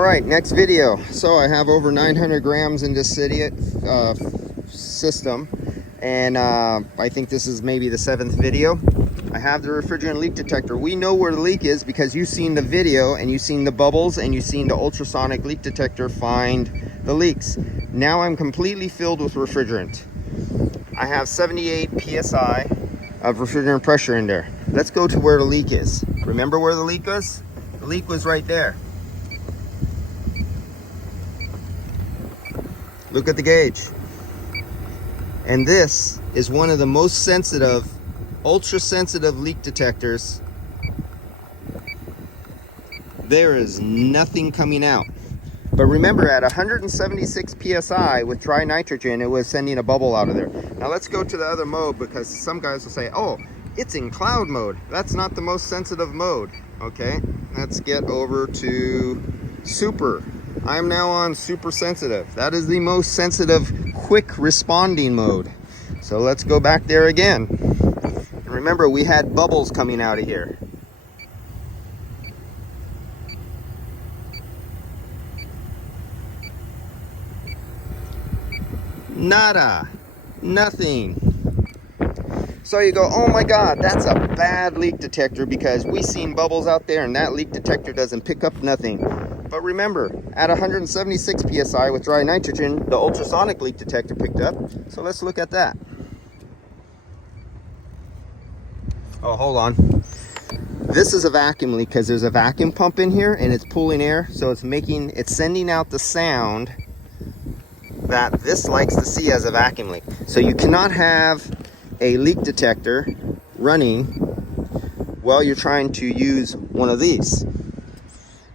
All right, next video. So I have over 900 grams in this system, and I think this is maybe the 7th video. I have the refrigerant leak detector. We know where the leak is because you've seen the video and you've seen the bubbles and you've seen the ultrasonic leak detector find the leaks. Now I'm completely filled with refrigerant. I have 78 psi of refrigerant pressure in there. Let's go to where the leak is. Remember where the leak was? The leak was right there. Look at the gauge. And this is one of the most sensitive, ultra sensitive leak detectors. There is nothing coming out. But remember, at 176 psi with dry nitrogen, it was sending a bubble out of there. Now let's go to the other mode, because some guys will say, oh, it's in cloud mode. That's not the most sensitive mode. Okay, let's get over to super. I'm now on super sensitive. That is the most sensitive, quick responding mode. So let's go back there again. And remember, we had bubbles coming out of here. Nada, nothing. So you go, oh my God, that's a bad leak detector because we seen bubbles out there and that leak detector doesn't pick up nothing. But remember, at 176 psi with dry nitrogen, the ultrasonic leak detector picked up. So let's look at that. Oh, hold on. This is a vacuum leak because there's a vacuum pump in here and it's pulling air. So it's sending out the sound that this likes to see as a vacuum leak. So you cannot have a leak detector running while you're trying to use one of these.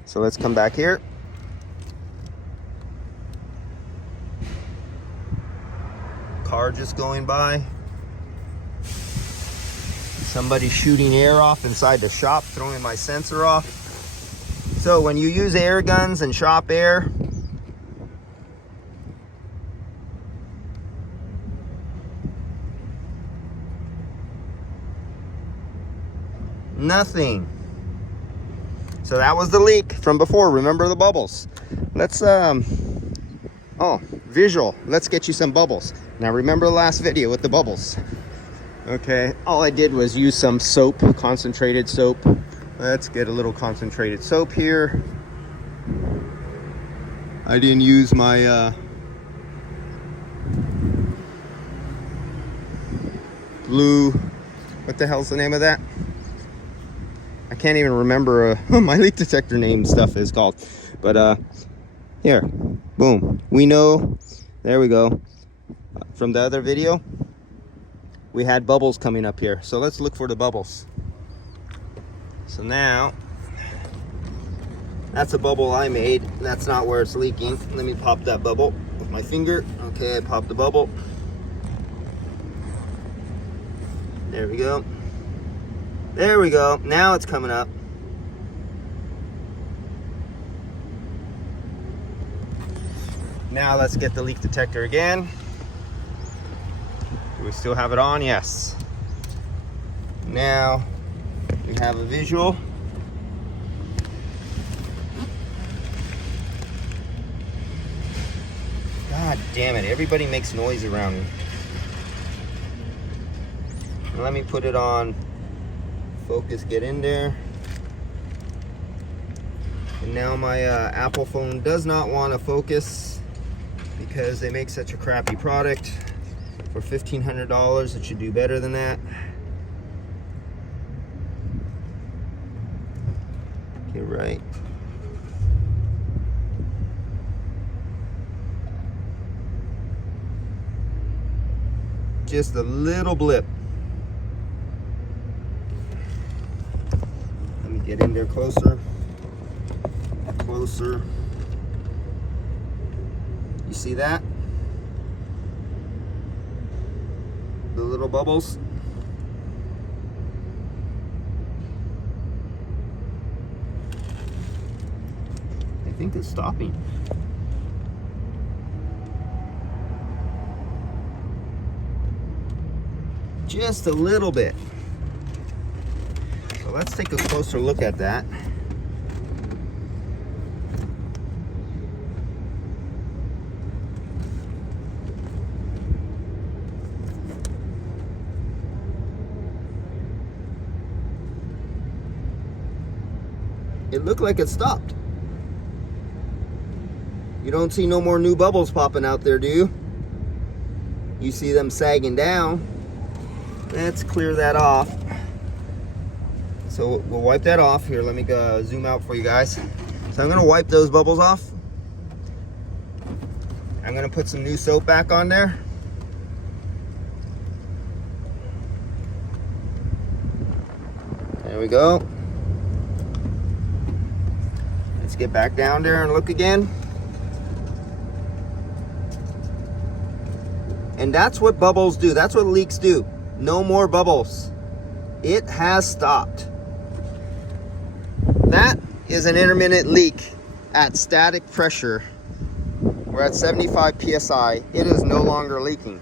So let's come back here. Car just going by. Somebody shooting air off inside the shop, throwing my sensor off. So when you use air guns and shop air, nothing. So that was the leak from before. Remember the bubbles. Let's visual. Let's get you some bubbles. Now remember the last video with the bubbles. Okay, all I did was use some soap, concentrated soap. Let's get a little concentrated soap here. I didn't use my blue, what the hell's the name of that? I can't even remember my leak detector name stuff is called. But here, boom. We know, there we go. From the other video, we had bubbles coming up here. So let's look for the bubbles. So now, that's a bubble I made. That's not where it's leaking. Let me pop that bubble with my finger. Okay, I popped the bubble. There we go. There we go. Now it's coming up. Now let's get the leak detector again. Do we still have it on? Yes. Now we have a visual. God damn it, everybody makes noise around me. Let me put it on focus, get in there. And now my Apple phone does not want to focus because they make such a crappy product. For $1,500, it should do better than that. Okay, right. Just a little blip. Get in there closer, closer. You see that? The little bubbles. I think it's stopping. Just a little bit. So let's take a closer look at that. it looked like it stopped. You don't see no more new bubbles popping out there, do you? You see them sagging down. Let's clear that off. So we'll wipe that off. Here, let me go zoom out for you guys. So I'm gonna wipe those bubbles off. I'm gonna put some new soap back on there. There we go. Let's get back down there and look again. And that's what bubbles do. That's what leaks do. No more bubbles. It has stopped. That is an intermittent leak at static pressure. We're at 75 psi. It is no longer leaking.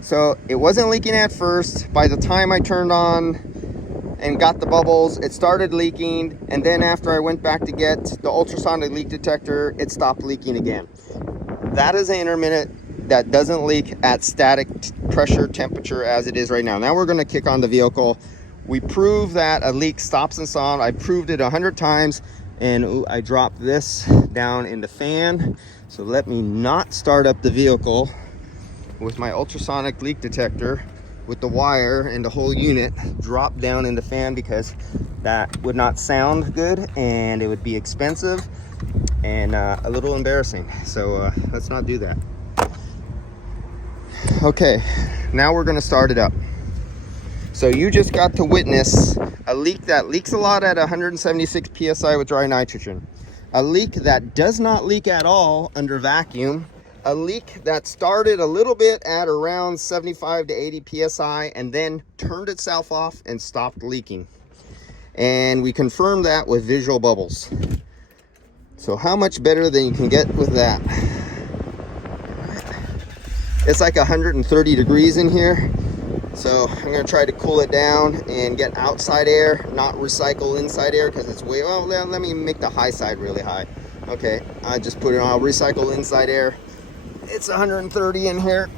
So it wasn't leaking at first. By the time I turned on and got the bubbles, it started leaking. And then after I went back to get the ultrasonic leak detector, it stopped leaking again. That is an intermittent that doesn't leak at static pressure temperature as it is right now. Now we're going to kick on the vehicle. We prove that a leak stops and solved. I proved it 100 times, and I dropped this down in the fan. So let me not start up the vehicle with my ultrasonic leak detector with the wire and the whole unit drop down in the fan, because that would not sound good and it would be expensive and a little embarrassing. So let's not do that. Okay, now we're gonna start it up. So you just got to witness a leak that leaks a lot at 176 psi with dry nitrogen. A leak that does not leak at all under vacuum. A leak that started a little bit at around 75 to 80 psi and then turned itself off and stopped leaking. And we confirmed that with visual bubbles. So how much better than you can get with that? It's like 130 degrees in here. So I'm gonna try to cool it down and get outside air, not recycle inside air, because it's way, well, let me make the high side really high. Okay, I just put it on, I'll recycle inside air. It's 130 in here.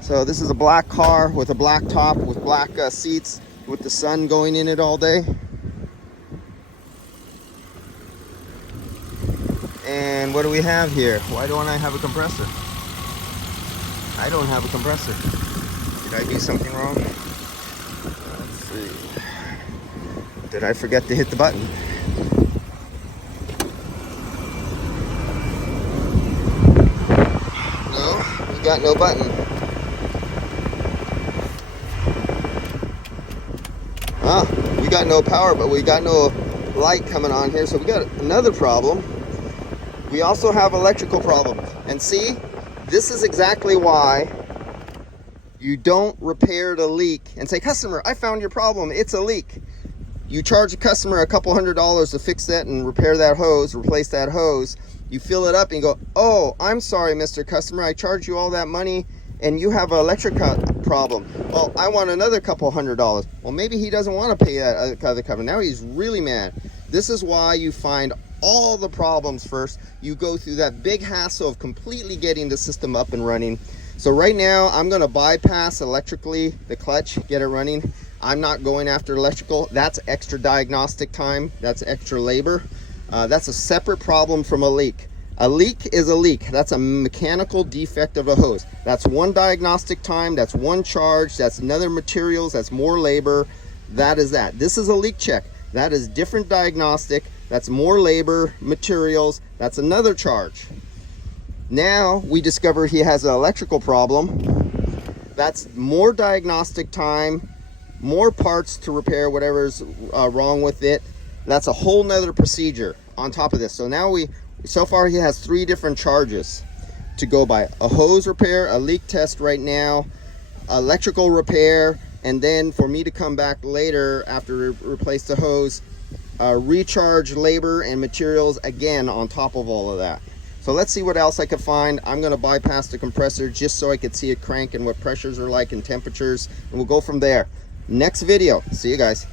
So this is a black car with a black top, with black seats, with the sun going in it all day. And what do we have here? Why don't I have a compressor? I don't have a compressor. Did I do something wrong? Let's see. Did I forget to hit the button? No, we got no button. We got no power, but we got no light coming on here. So we got another problem. We also have electrical problems. And see, this is exactly why you don't repair the leak and say, customer, I found your problem, it's a leak. You charge a customer a couple $100s to fix that and repair that hose, replace that hose. You fill it up and you go, oh, I'm sorry, Mr. Customer, I charged you all that money and you have an electric problem. Well, I want another couple $100s. Well, maybe he doesn't want to pay that other company. Now he's really mad. This is why you find all the problems first. You go through that big hassle of completely getting the system up and running. So right now I'm going to bypass electrically the clutch, get it running. I'm not going after electrical. That's extra diagnostic time. That's extra labor. That's a separate problem from a leak. A leak is a leak. That's a mechanical defect of a hose. That's one diagnostic time. That's one charge. That's another materials. That's more labor. That is that. This is a leak check. That is different diagnostic. That's more labor, materials. That's another charge. Now we discover he has an electrical problem. That's more diagnostic time, more parts to repair whatever's wrong with it. That's a whole nother procedure on top of this. So now so far he has 3 different charges to go by: a hose repair, a leak test right now, electrical repair, and then for me to come back later after replace the hose, recharge labor and materials again on top of all of that. So let's see what else I could find. I'm going to bypass the compressor just so I could see it crank and what pressures are like and temperatures, and we'll go from there. Next video. See you guys.